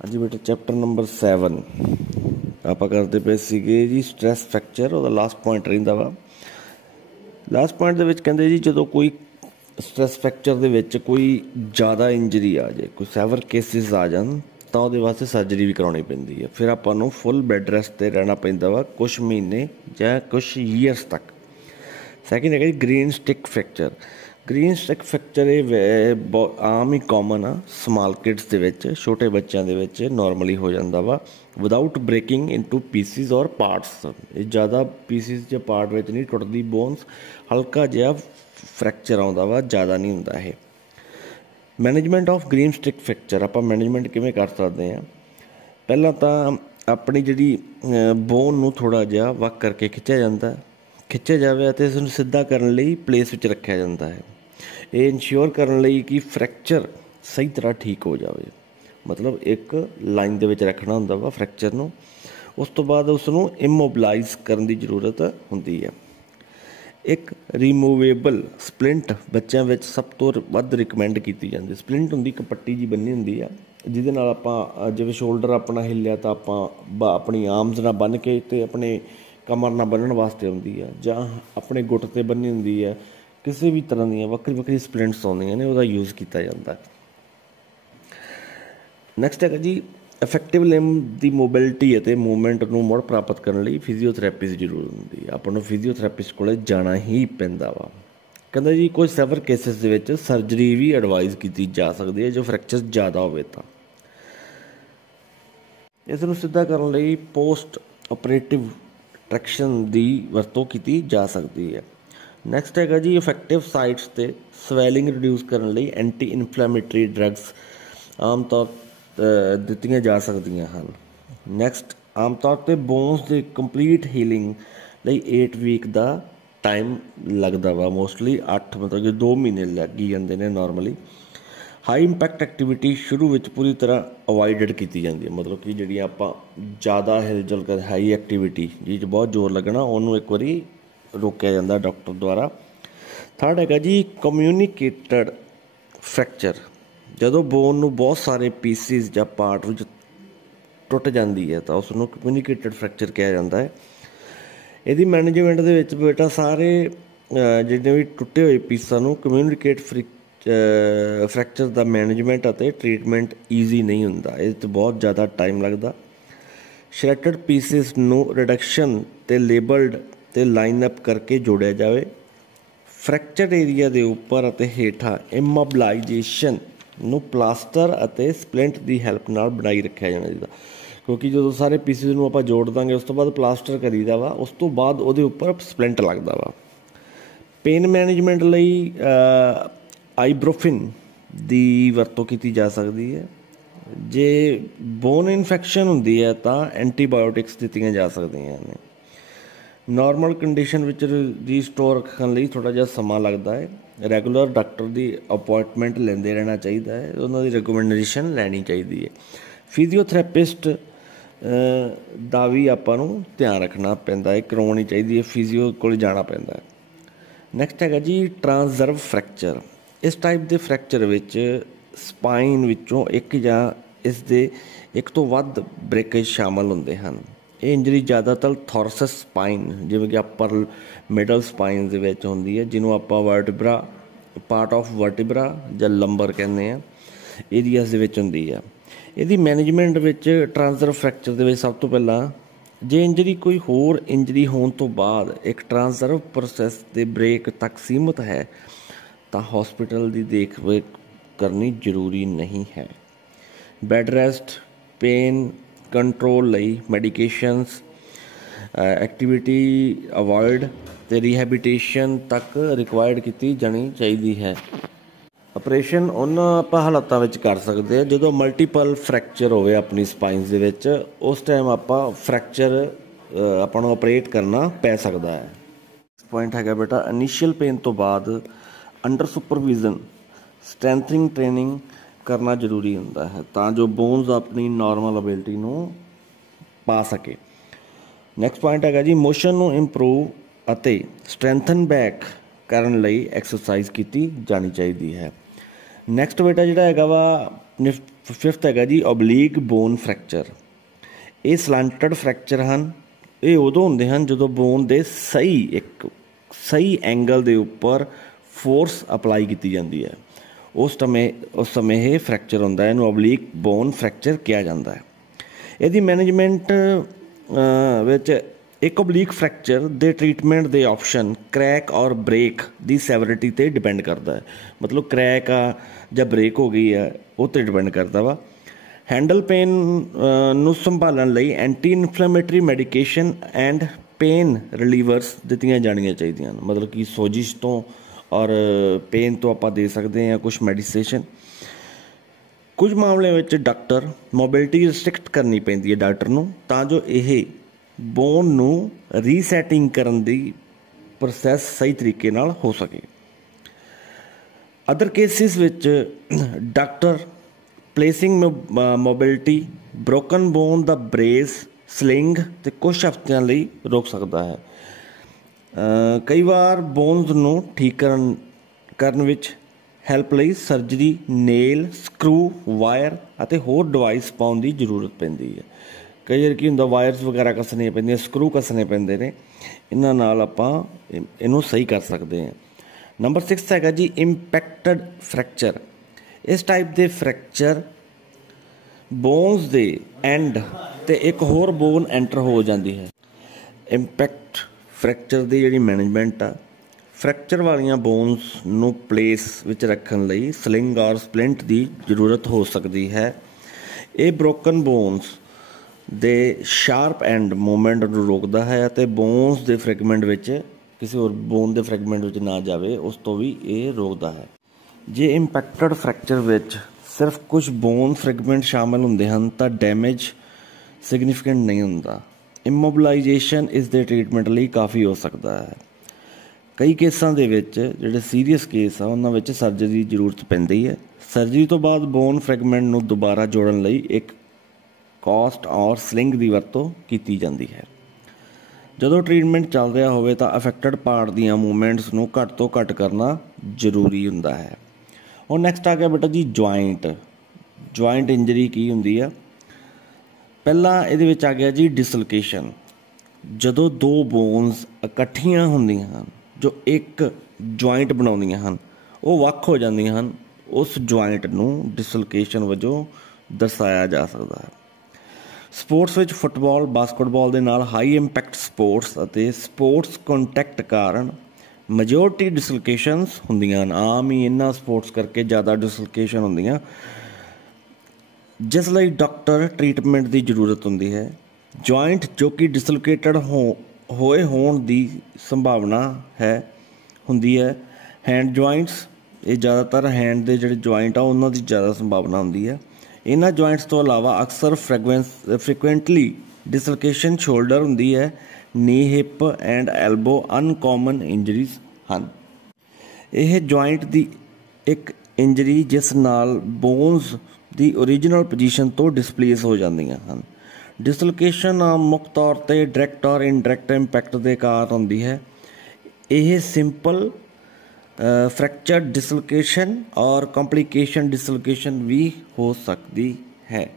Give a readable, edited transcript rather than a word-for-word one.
हाँ जी बेटा, chapter number 7 ਆਪਾਂ ਕਰਦੇ ਪਏ ਸੀਗੇ ਜੀ ਸਟ੍ਰੈਸ ਫ੍ਰੈਕਚਰ। ਉਹਦਾ ਲਾਸਟ ਪੁਆਇੰਟ ਰਹਿੰਦਾ ਵਾ। ਲਾਸਟ ਪੁਆਇੰਟ ਦੇ ਵਿੱਚ ਕਹਿੰਦੇ ਜੀ ਜਦੋਂ ਕੋਈ ਸਟ੍ਰੈਸ ਫ੍ਰੈਕਚਰ ਦੇ ਵਿੱਚ ਕੋਈ ਜ਼ਿਆਦਾ ਇੰਜਰੀ ਆ ਜਾਏ, ਕੋਈ ਸੈਵਰ ਕੇਸਿਸ ਆ ਜਾਣ ਤਾਂ ਉਹਦੇ ਵਾਸਤੇ ਸਰਜਰੀ ਵੀ ਕਰਾਉਣੀ ਪੈਂਦੀ ਹੈ। ਫਿਰ ਆਪਾਂ ਨੂੰ ਫੁੱਲ ਬੈੱਡ ਰੈਸਟ 'ਤੇ ਰਹਿਣਾ ਪੈਂਦਾ ਵਾ ਕੁਛ ਮਹੀਨੇ ਜਾਂ ਕੁਛ ਈਅਰਸ ਤੱਕ। ਸੈਕਿੰਡ ਹੈਗਾ ਜੀ green stick fracture. Green stick fracture ਇਹ ਬਹੁਤ ਆਮ ਹੀ ਕਾਮਨ ਆ ਸਮਾਲ ਕਿਡਸ ਦੇ ਵਿੱਚ, ਛੋਟੇ ਬੱਚਿਆਂ ਦੇ ਵਿੱਚ ਨੋਰਮਲੀ ਹੋ ਜਾਂਦਾ ਵਾ ਵਿਦਾਊਟ ਬ੍ਰੇਕਿੰਗ ਇਨਟੂ ਪੀਸਿਸ ਔਰ ਪਾਰਟਸ। ਇਹ ਜ਼ਿਆਦਾ ਪੀਸਿਸ ਜਾਂ ਪਾਰਟ ਵਿੱਚ ਨਹੀਂ ਟੁੱਟਦੀ ਬੋਨਸ, ਹਲਕਾ ਜਿਹਾ ਫ੍ਰੈਕਚਰ ਆਉਂਦਾ ਵਾ, ਜ਼ਿਆਦਾ ਨਹੀਂ ਹੁੰਦਾ ਇਹ। Management of green stick fracture ਆਪਾਂ ਮੈਨੇਜਮੈਂਟ ਕਿਵੇਂ ਕਰ ਸਕਦੇ ਹਾਂ? ਪਹਿਲਾਂ ਤਾਂ ਆਪਣੀ ਜਿਹੜੀ ਬੋਨ ਨੂੰ ਥੋੜ੍ਹਾ ਜਿਹਾ ਵੱਖ ਕਰਕੇ ਖਿੱਚਿਆ ਜਾਵੇ ਅਤੇ ਇਸ ਨੂੰ ਸਿੱਧਾ ਕਰਨ ਲਈ ਪਲੇਸ ਵਿੱਚ ਰੱਖਿਆ ਜਾਂਦਾ ਹੈ। ਇਹ ਇਨਸ਼ੋਰ ਕਰਨ ਲਈ ਕਿ ਫ੍ਰੈਕਚਰ ਸਹੀ ਤਰ੍ਹਾਂ ਠੀਕ ਹੋ ਜਾਵੇ, ਮਤਲਬ ਇੱਕ ਲਾਈਨ ਦੇ ਵਿੱਚ ਰੱਖਣਾ ਹੁੰਦਾ ਵਾ ਫ੍ਰੈਕਚਰ ਨੂੰ। ਉਸ ਤੋਂ ਬਾਅਦ ਉਸ ਨੂੰ ਇਮੋਬਲਾਈਜ਼ ਕਰਨ ਦੀ ਜ਼ਰੂਰਤ ਹੁੰਦੀ ਹੈ। ਇੱਕ ਰਿਮੂਵੇਬਲ ਸਪਲਿੰਟ ਬੱਚਿਆਂ ਵਿੱਚ ਸਭ ਤੋਂ ਵੱਧ ਰਿਕਮੈਂਡ ਕੀਤੀ ਜਾਂਦੀ। ਸਪਲਿੰਟ ਹੁੰਦੀ ਇੱਕ ਪੱਟੀ ਜੀ ਬੰਨੀ ਹੁੰਦੀ ਆ, ਜਿਹਦੇ ਨਾਲ ਆਪਾਂ ਜਿਵੇਂ ਸ਼ੋਲਡਰ ਆਪਣਾ ਹਿੱਲਿਆ ਤਾਂ ਆਪਾਂ ਆਪਣੀ ਆਰਮਸ ਨਾਲ ਬੰਨ੍ਹ ਕੇ ਅਤੇ ਆਪਣੇ ਕਮਰ ਨਾਲ ਬੰਨ੍ਹਣ ਵਾਸਤੇ ਆਉਂਦੀ ਆ, ਜਾਂ ਆਪਣੇ ਗੁੱਟ 'ਤੇ ਬੰਨੀ ਹੁੰਦੀ ਹੈ। ਕਿਸੇ ਵੀ ਤਰ੍ਹਾਂ ਦੀਆਂ ਵੱਖਰੀ ਵੱਖਰੀ ਸਪਲਿੰਟਸ ਆਉਂਦੀਆਂ ਨੇ, ਉਹਦਾ ਯੂਜ਼ ਕੀਤਾ ਜਾਂਦਾ। ਨੈਕਸਟ ਹੈਗਾ ਜੀ ਇਫੈਕਟਿਵ ਲਿੰਬ ਦੀ ਮੋਬਿਲਿਟੀ ਅਤੇ ਮੂਵਮੈਂਟ ਨੂੰ ਮੁੜ ਪ੍ਰਾਪਤ ਕਰਨ ਲਈ ਫਿਜ਼ੀਓਥੈਰੇਪੀ ਦੀ ਜ਼ਰੂਰਤ ਹੁੰਦੀ ਹੈ। ਆਪਾਂ ਨੂੰ ਫਿਜ਼ੀਓਥੈਰੇਪਿਸਟ ਕੋਲ ਜਾਣਾ ਹੀ ਪੈਂਦਾ ਵਾ। ਕਹਿੰਦਾ ਜੀ ਕੁਝ ਸੈਵਰ ਕੇਸਿਸ ਦੇ ਵਿੱਚ ਸਰਜਰੀ ਵੀ ਐਡਵਾਈਜ਼ ਕੀਤੀ ਜਾ ਸਕਦੀ ਹੈ ਜੋ ਫ੍ਰੈਕਚਰ ਜ਼ਿਆਦਾ ਹੋਵੇ ਤਾਂ। ਇਸ ਨੂੰ ਸਿੱਧਾ ਕਰਨ ਲਈ ਪੋਸਟ ਆਪਰੇਟਿਵ ਟਰੈਕਸ਼ਨ ਦੀ ਵਰਤੋਂ ਕੀਤੀ ਜਾ ਸਕਦੀ ਹੈ। ਨੈਕਸਟ ਹੈਗਾ ਜੀ ਇਫੈਕਟਿਵ ਸਾਈਟਸ 'ਤੇ ਸਵੈਲਿੰਗ ਰਿਡਿਊਸ ਕਰਨ ਲਈ ਐਂਟੀ ਇਨਫਲੈਮੇਟਰੀ ਡਰੱਗਸ ਆਮ ਤੌਰ ਦਿੱਤੀਆਂ ਜਾ ਸਕਦੀਆਂ ਹਨ। ਨੈਕਸਟ ਆਮ ਤੌਰ 'ਤੇ ਬੋਨਸ ਦੀ ਕੰਪਲੀਟ ਹੀਲਿੰਗ ਲਈ 8 ਵੀਕ ਦਾ ਟਾਈਮ ਲੱਗਦਾ ਵਾ। ਮੋਸਟਲੀ 8 ਮਤਲਬ ਕਿ 2 ਮਹੀਨੇ ਲੱਗ ਹੀ ਜਾਂਦੇ ਨੇ ਨੋਰਮਲੀ। ਹਾਈ ਇੰਪੈਕਟ ਐਕਟੀਵਿਟੀ ਸ਼ੁਰੂ ਵਿੱਚ ਪੂਰੀ ਤਰ੍ਹਾਂ ਅਵੋਇਡਡ ਕੀਤੀ ਜਾਂਦੀ ਹੈ, ਮਤਲਬ ਕਿ ਜਿਹੜੀਆਂ ਆਪਾਂ ਜ਼ਿਆਦਾ ਹਿਲਜੁਲ ਕਰ ਹਾਈ ਐਕਟੀਵਿਟੀ ਜਿਹ 'ਚ ਬਹੁਤ ਜ਼ੋਰ ਲੱਗਣਾ ਉਹਨੂੰ ਇੱਕ ਵਾਰੀ ਰੋਕਿਆ ਜਾਂਦਾ ਡਾਕਟਰ ਦੁਆਰਾ। ਥਰਡ ਹੈਗਾ ਜੀ ਕਮਿਊਨੀਕੇਟਡ ਫ੍ਰੈਕਚਰ। ਜਦੋਂ ਬੋਨ ਨੂੰ ਬਹੁਤ ਸਾਰੇ ਪੀਸਿਸ ਜਾਂ ਪਾਰਟ ਵਿੱਚ ਟੁੱਟ ਜਾਂਦੀ ਹੈ ਤਾਂ ਉਸ ਨੂੰ ਕਮਿਊਨੀਕੇਟਡ ਫ੍ਰੈਕਚਰ ਕਿਹਾ ਜਾਂਦਾ ਹੈ। ਇਹਦੀ ਮੈਨੇਜਮੈਂਟ ਦੇ ਵਿੱਚ ਬੇਟਾ ਸਾਰੇ ਜਿੰਨੇ ਵੀ ਟੁੱਟੇ ਹੋਏ ਪੀਸਾਂ ਨੂੰ ਕਮਿਊਨੀਕੇਟ ਫ੍ਰੈਕਚਰ ਦਾ ਮੈਨੇਜਮੈਂਟ ਅਤੇ ਟਰੀਟਮੈਂਟ ਈਜ਼ੀ ਨਹੀਂ ਹੁੰਦਾ, ਇਹ 'ਤੇ ਬਹੁਤ ਜ਼ਿਆਦਾ ਟਾਈਮ ਲੱਗਦਾ। ਸ਼ਰੈਟਡ ਪੀਸਿਸ ਨੂੰ ਰਿਡਕਸ਼ਨ ਅਤੇ ਲੇਬਲਡ ਅਤੇ ਲਾਈਨ ਅਪ ਕਰਕੇ ਜੋੜਿਆ ਜਾਵੇ। ਫ੍ਰੈਕਚਰ ਏਰੀਆ ਦੇ ਉੱਪਰ ਅਤੇ ਹੇਠਾਂ ਇਮੋਬਲਾਈਜੇਸ਼ਨ ਨੂੰ ਪਲਾਸਟਰ ਅਤੇ ਸਪਲਿੰਟ ਦੀ ਹੈਲਪ ਨਾਲ ਬਣਾਈ ਰੱਖਿਆ ਜਾਣਾ ਚਾਹੀਦਾ, ਕਿਉਂਕਿ ਜਦੋਂ ਸਾਰੇ ਪੀਸਿਸ ਨੂੰ ਆਪਾਂ ਜੋੜ ਦਾਂਗੇ ਉਸ ਤੋਂ ਬਾਅਦ ਪਲਾਸਟਰ ਕਰੀਦਾ ਵਾ, ਉਸ ਤੋਂ ਬਾਅਦ ਉਹਦੇ ਉੱਪਰ ਸਪਲਿੰਟ ਲੱਗਦਾ ਵਾ। ਪੇਨ ਮੈਨੇਜਮੈਂਟ ਲਈ ਆਈਬਰੋਫਿਨ ਦੀ ਵਰਤੋਂ ਕੀਤੀ ਜਾ ਸਕਦੀ ਹੈ। ਜੇ ਬੋਨ ਇਨਫੈਕਸ਼ਨ ਹੁੰਦੀ ਹੈ ਤਾਂ ਐਂਟੀਬਾਇਓਟਿਕਸ ਦਿੱਤੀਆਂ ਜਾ ਸਕਦੀਆਂ ਨੇ। ਨੋਰਮਲ ਕੰਡੀਸ਼ਨ ਵਿੱਚ ਰੀਸਟੋਰ ਰੱਖਣ ਲਈ ਥੋੜ੍ਹਾ ਜਿਹਾ ਸਮਾਂ ਲੱਗਦਾ ਹੈ। ਰੈਗੂਲਰ ਡਾਕਟਰ ਦੀ ਅਪੋਇੰਟਮੈਂਟ ਲੈਂਦੇ ਰਹਿਣਾ ਚਾਹੀਦਾ ਹੈ, ਉਹਨਾਂ ਦੀ ਰਿਕਮੈਂਡੇਸ਼ਨ ਲੈਣੀ ਚਾਹੀਦੀ ਹੈ। ਫਿਜ਼ੀਓਥੈਰੇਪਿਸਟ ਦਾ ਵੀ ਆਪਾਂ ਨੂੰ ਧਿਆਨ ਰੱਖਣਾ ਪੈਂਦਾ ਹੈ, ਕਰਵਾਉਣੀ ਚਾਹੀਦੀ ਹੈ, ਫਿਜ਼ੀਓ ਕੋਲ ਜਾਣਾ ਪੈਂਦਾ ਹੈ। ਨੈਕਸਟ ਹੈਗਾ ਜੀ ਟਰਾਂਸਵਰਸ ਫ੍ਰੈਕਚਰ। ਇਸ ਟਾਈਪ ਦੇ ਫ੍ਰੈਕਚਰ ਵਿੱਚ ਸਪਾਈਨ ਵਿੱਚੋਂ ਇੱਕ ਜਾਂ ਇਸ ਦੇ ਇੱਕ ਤੋਂ ਵੱਧ ਬ੍ਰੇਕੇਜ ਸ਼ਾਮਲ ਹੁੰਦੇ ਹਨ। ਇਹ ਇੰਜਰੀ ਜ਼ਿਆਦਾਤਰ ਥੋਰਸਸ ਸਪਾਈਨ ਜਿਵੇਂ ਕਿ ਅੱਪਰ ਮਿਡਲ ਸਪਾਈਨ ਦੇ ਵਿੱਚ ਹੁੰਦੀ ਹੈ, ਜਿਹਨੂੰ ਆਪਾਂ ਵਰਟੇਬਰਾ ਪਾਰਟ ਆਫ ਵਰਟੇਬਰਾ ਜਾਂ ਲੰਬਰ ਕਹਿੰਦੇ ਹਾਂ, ਏਰੀਆਜ਼ ਦੇ ਵਿੱਚ ਹੁੰਦੀ ਆ। ਇਹਦੀ ਮੈਨੇਜਮੈਂਟ ਵਿੱਚ ਟਰਾਂਸਵਰਸ ਫ੍ਰੈਕਚਰ ਦੇ ਵਿੱਚ ਸਭ ਤੋਂ ਪਹਿਲਾਂ ਜੇ ਇੰਜਰੀ ਕੋਈ ਹੋਰ ਇੰਜਰੀ ਹੋਣ ਤੋਂ ਬਾਅਦ ਇੱਕ ਟਰਾਂਸਵਰਸ ਪ੍ਰੋਸੈਸ ਦੇ ਬ੍ਰੇਕ ਤੱਕ ਸੀਮਿਤ ਹੈ ਤਾਂ ਹਸਪੀਟਲ ਦੀ ਦੇਖਰੇਖ ਕਰਨੀ ਜ਼ਰੂਰੀ ਨਹੀਂ ਹੈ। ਬੈੱਡ ਰੈਸਟ, ਪੇਨ ਕੰਟਰੋਲ ਲਈ ਮੈਡੀਕੇਸ਼ਨਸ, ਐਕਟੀਵਿਟੀ ਅਵੋਇਡ ਅਤੇ ਰੀਹੈਬਿਟੇਸ਼ਨ ਤੱਕ ਰਿਕੁਆਇਰਡ ਕੀਤੀ ਜਾਣੀ ਚਾਹੀਦੀ ਹੈ। ਆਪਰੇਸ਼ਨ ਉਹਨਾਂ ਆਪਾਂ ਹਾਲਾਤਾਂ ਵਿੱਚ ਕਰ ਸਕਦੇ ਹਾਂ ਜਦੋਂ ਮਲਟੀਪਲ ਫ੍ਰੈਕਚਰ ਹੋਵੇ ਆਪਣੀ ਸਪਾਈਨਸ ਦੇ ਵਿੱਚ, ਉਸ ਟਾਈਮ ਆਪਾਂ ਆਪਾਂ ਨੂੰ ਆਪਰੇਟ ਕਰਨਾ ਪੈ ਸਕਦਾ ਹੈ। ਪੁਆਇੰਟ ਹੈਗਾ ਬੇਟਾ ਇਨੀਸ਼ੀਅਲ ਪੇਨ ਤੋਂ ਬਾਅਦ ਅੰਡਰ ਸੁਪਰਵਿਜ਼ਨ ਸਟਰੈਂਥਨਿੰਗ ਟ੍ਰੇਨਿੰਗ ਕਰਨਾ ਜ਼ਰੂਰੀ ਹੁੰਦਾ ਹੈ ਤਾਂ ਜੋ ਬੋਨਸ ਆਪਣੀ ਨੋਰਮਲ ਅਬਿਲਿਟੀ ਨੂੰ ਪਾ ਸਕੇ। ਨੈਕਸਟ ਪੁਆਇੰਟ ਹੈਗਾ ਜੀ ਮੋਸ਼ਨ ਨੂੰ ਇੰਪਰੂਵ ਅਤੇ ਸਟਰੈਂਥਨ ਬੈਕ ਕਰਨ ਲਈ ਐਕਸਰਸਾਈਜ਼ ਕੀਤੀ ਜਾਣੀ ਚਾਹੀਦੀ ਹੈ। ਨੈਕਸਟ ਬੇਟਾ ਜਿਹੜਾ ਹੈਗਾ ਵਾ फिफ्थ हैगा जी ਓਬਲੀਕ ਬੋਨ ਫ੍ਰੈਕਚਰ। ਇਹ ਸਲੈਂਟਡ ਫ੍ਰੈਕਚਰ ਹਨ। ਇਹ ਉਦੋਂ ਹੁੰਦੇ ਹਨ ਜਦੋਂ ਬੋਨ ਦੇ ਇੱਕ ਸਹੀ ਐਂਗਲ ਦੇ ਉੱਪਰ ਫੋਰਸ ਅਪਲਾਈ ਕੀਤੀ ਜਾਂਦੀ ਹੈ, ਉਸ ਸਮੇਂ ਇਹ ਫ੍ਰੈਕਚਰ ਹੁੰਦਾ ਹੈ। ਇਹਨੂੰ ਓਬਲੀਕ ਬੋਨ ਫ੍ਰੈਕਚਰ ਕਿਹਾ ਜਾਂਦਾ ਹੈ। ਇਹਦੀ ਮੈਨੇਜਮੈਂਟ ਵਿੱਚ ਇੱਕ ਓਬਲੀਕ ਫ੍ਰੈਕਚਰ ਦੇ ਟਰੀਟਮੈਂਟ ਦੇ ਆਪਸ਼ਨ ਕਰੈਕ ਔਰ ਬ੍ਰੇਕ ਦੀ ਸੈਵਰਿਟੀ 'ਤੇ ਡਿਪੈਂਡ ਕਰਦਾ ਹੈ। ਮਤਲਬ ਕਰੈਕ ਆ ਜਾਂ ਬ੍ਰੇਕ ਹੋ ਗਈ ਆ ਉਹ 'ਤੇ ਡਿਪੈਂਡ ਕਰਦਾ ਵਾ। ਹੈਂਡਲ ਪੇਨ ਨੂੰ ਸੰਭਾਲਣ ਲਈ anti inflammatory medication and pain relievers ਦਿੱਤੀਆਂ ਜਾਣੀਆਂ ਚਾਹੀਦੀਆਂ ਹਨ। ਮਤਲਬ ਕਿ ਸੋਜਿਸ਼ ਤੋਂ ਔਰ ਪੇਨ ਤੋਂ ਆਪਾਂ ਦੇ ਸਕਦੇ ਹਾਂ ਕੁਛ ਮੈਡੀਸੇਸ਼ਨ। ਕੁਝ ਮਾਮਲਿਆਂ ਵਿੱਚ ਡਾਕਟਰ ਮੋਬਿਲਿਟੀ ਰਿਸਟ੍ਰਿਕਟ ਕਰਨੀ ਪੈਂਦੀ ਹੈ ਡਾਕਟਰ ਨੂੰ, ਤਾਂ ਜੋ ਇਹ ਬੋਨ ਨੂੰ ਰੀਸੈਟਿੰਗ ਕਰਨ ਦੀ ਪ੍ਰੋਸੈਸ ਸਹੀ ਤਰੀਕੇ ਨਾਲ ਹੋ ਸਕੇ। ਅਦਰ ਕੇਸਿਸ ਵਿੱਚ doctor placing mobility broken bone ਦਾ ਬ੍ਰੇਸ ਸਲਿੰਗ ਅਤੇ ਕੁਛ ਹਫ਼ਤਿਆਂ ਲਈ ਰੋਕ ਸਕਦਾ ਹੈ। ਕਈ ਵਾਰ ਬੋਨਸ ਨੂੰ ਠੀਕ ਕਰਨ ਵਿੱਚ ਹੈਲਪ ਲਈ ਸਰਜਰੀ, ਨੇਲ, ਸਕਰੂ, ਵਾਇਰ ਅਤੇ ਹੋਰ ਡਿਵਾਈਸ ਪਾਉਣ ਦੀ ਜ਼ਰੂਰਤ ਪੈਂਦੀ ਹੈ। ਕਈ ਵਾਰ ਕੀ ਹੁੰਦਾ, ਵਾਇਰਸ ਵਗੈਰਾ ਕੱਸਣੀਆਂ ਪੈਂਦੀਆਂ, ਸਕਰੂ ਕੱਸਣੇ ਪੈਂਦੇ ਨੇ, ਇਹਨਾਂ ਨਾਲ ਆਪਾਂ ਇਹਨੂੰ ਸਹੀ ਕਰ ਸਕਦੇ ਹਾਂ। ਨੰਬਰ 6 ਹੈਗਾ ਜੀ ਇੰਪੈਕਟਡ ਫ੍ਰੈਕਚਰ। ਇਸ ਟਾਈਪ ਦੇ ਫ੍ਰੈਕਚਰ ਬੋਨਸ ਦੇ ਐਂਡ 'ਤੇ ਇੱਕ ਹੋਰ ਬੋਨ ਐਂਟਰ ਹੋ ਜਾਂਦੀ ਹੈ। ਇੰਪੈਕਟ ਫ੍ਰੈਕਚਰ ਦੀ ਜਿਹੜੀ ਮੈਨੇਜਮੈਂਟ ਆ, ਫ੍ਰੈਕਚਰ ਵਾਲੀਆਂ ਬੋਨਸ ਨੂੰ ਪਲੇਸ ਵਿੱਚ ਰੱਖਣ ਲਈ ਸਲਿੰਗ ਔਰ ਸਪਲਿੰਟ ਦੀ ਜ਼ਰੂਰਤ ਹੋ ਸਕਦੀ ਹੈ। ਇਹ ਬ੍ਰੋਕਨ ਬੋਨਸ ਦੇ ਸ਼ਾਰਪ ਐਂਡ ਮੂਵਮੈਂਟ ਨੂੰ ਰੋਕਦਾ ਹੈ ਅਤੇ ਬੋਨਸ ਦੇ ਫ੍ਰੈਗਮੈਂਟ ਵਿੱਚ ਕਿਸੇ ਹੋਰ ਬੋਨ ਦੇ ਫ੍ਰੈਗਮੈਂਟ ਵਿੱਚ ਨਾ ਜਾਵੇ, ਉਸ ਤੋਂ ਵੀ ਇਹ ਰੋਕਦਾ ਹੈ। ਜੇ ਇੰਪੈਕਟਡ ਫ੍ਰੈਕਚਰ ਵਿੱਚ ਸਿਰਫ ਕੁਝ ਬੋਨ ਫ੍ਰੈਗਮੈਂਟ ਸ਼ਾਮਿਲ ਹੁੰਦੇ ਹਨ ਤਾਂ ਡੈਮੇਜ ਸਿਗਨੀਫਿਕੈਂਟ ਨਹੀਂ ਹੁੰਦਾ। ਇਮੋਬਲਾਈਜੇਸ਼ਨ ਇਸ ਦੇ ਟਰੀਟਮੈਂਟ ਲਈ ਕਾਫੀ ਹੋ ਸਕਦਾ ਹੈ। ਕਈ ਕੇਸਾਂ ਦੇ ਵਿੱਚ ਜਿਹੜੇ ਸੀਰੀਅਸ ਕੇਸ ਆ ਉਹਨਾਂ ਵਿੱਚ ਸਰਜਰੀ ਦੀ ਜ਼ਰੂਰਤ ਪੈਂਦੀ ਹੈ। ਸਰਜਰੀ ਤੋਂ ਬਾਅਦ ਬੋਨ ਫ੍ਰੈਗਮੈਂਟ ਨੂੰ ਦੁਬਾਰਾ ਜੋੜਨ ਲਈ ਇੱਕ ਕਾਸਟ ਔਰ ਸਲਿੰਗ ਦੀ ਵਰਤੋਂ ਕੀਤੀ ਜਾਂਦੀ ਹੈ। ਜਦੋਂ ਟਰੀਟਮੈਂਟ ਚੱਲ ਰਿਹਾ ਹੋਵੇ ਤਾਂ ਅਫੈਕਟਡ ਪਾਰਟ ਦੀਆਂ ਮੂਵਮੈਂਟਸ ਨੂੰ ਘੱਟ ਤੋਂ ਘੱਟ ਕਰਨਾ ਜ਼ਰੂਰੀ ਹੁੰਦਾ ਹੈ। ਹੁਣ ਨੈਕਸਟ ਆ ਗਿਆ ਬੇਟਾ ਜੀ ਜੁਆਇੰਟ ਇੰਜਰੀ ਕੀ ਹੁੰਦੀ ਆ। ਪਹਿਲਾਂ ਇਹਦੇ ਵਿੱਚ ਆ ਗਿਆ ਜੀ ਡਿਸਲੋਕੇਸ਼ਨ। ਜਦੋਂ ਦੋ ਬੋਨਸ ਇਕੱਠੀਆਂ ਹੁੰਦੀਆਂ ਹਨ ਜੋ ਇੱਕ ਜੁਆਇੰਟ ਬਣਾਉਂਦੀਆਂ ਹਨ, ਉਹ ਵੱਖ ਹੋ ਜਾਂਦੀਆਂ ਹਨ, ਉਸ ਜੁਆਇੰਟ ਨੂੰ ਡਿਸਲੋਕੇਸ਼ਨ ਵਜੋਂ ਦਰਸਾਇਆ ਜਾ ਸਕਦਾ ਹੈ। ਸਪੋਰਟਸ ਵਿੱਚ ਫੁੱਟਬਾਲ, ਬਾਸਕਟਬਾਲ ਦੇ ਨਾਲ ਹਾਈ ਇੰਪੈਕਟ ਸਪੋਰਟਸ ਅਤੇ ਸਪੋਰਟਸ ਕੰਟੈਕਟ ਕਾਰਨ ਮੈਜੋਰਟੀ ਡਿਸਲੋਕੇਸ਼ਨਸ ਹੁੰਦੀਆਂ ਹਨ। ਆਮ ਹੀ ਇਹਨਾਂ ਸਪੋਰਟਸ ਕਰਕੇ ਜ਼ਿਆਦਾ ਡਿਸਲੋਕੇਸ਼ਨ ਹੁੰਦੀਆਂ, ਜਿਸ ਲਈ ਡਾਕਟਰ ਟਰੀਟਮੈਂਟ ਦੀ ਜ਼ਰੂਰਤ ਹੁੰਦੀ ਹੈ। ਜੁਆਇੰਟ ਜੋ ਕਿ ਡਿਸਲੋਕੇਟਡ ਹੋਣ ਦੀ ਸੰਭਾਵਨਾ ਹੁੰਦੀ ਹੈ। ਹੈਂਡ ਜੁਆਇੰਟਸ, ਇਹ ਜ਼ਿਆਦਾਤਰ ਹੈਂਡ ਦੇ ਜਿਹੜੇ ਜੁਆਇੰਟ ਆ ਉਹਨਾਂ ਦੀ ਜ਼ਿਆਦਾ ਸੰਭਾਵਨਾ ਹੁੰਦੀ ਹੈ। ਇਹਨਾਂ ਜੁਆਇੰਟਸ ਤੋਂ ਇਲਾਵਾ ਅਕਸਰ ਫ੍ਰੀਕੁਐਂਟਲੀ ਡਿਸਲੋਕੇਸ਼ਨ ਸ਼ੋਲਡਰ ਹੁੰਦੀ ਹੈ। ਨੀ, ਹਿਪ ਐਂਡ ਐਲਬੋ ਅਨਕੋਮਨ ਇੰਜਰੀਜ਼ ਹਨ। ਇਹ ਜੁਆਇੰਟ ਦੀ ਇੱਕ ਇੰਜਰੀ ਜਿਸ ਨਾਲ ਬੋਨਸ ਦੀ ਓਰੀਜਨਲ ਪੋਜੀਸ਼ਨ ਤੋਂ ਡਿਸਪਲੇਸ ਹੋ ਜਾਂਦੀਆਂ ਹਨ। ਡਿਸਲੋਕੇਸ਼ਨ ਮੁੱਖ ਤੌਰ 'ਤੇ ਡਾਇਰੈਕਟ ਔਰ ਇਨਡਾਇਰੈਕਟ ਇੰਪੈਕਟ ਦੇ ਕਾਰਨ ਹੁੰਦੀ ਹੈ। ਇਹ ਸਿੰਪਲ ਫ੍ਰੈਕਚਰ ਡਿਸਲੋਕੇਸ਼ਨ ਔਰ ਕੰਪਲੀਕੇਸ਼ਨ ਡਿਸਲੋਕੇਸ਼ਨ ਵੀ ਹੋ ਸਕਦੀ ਹੈ।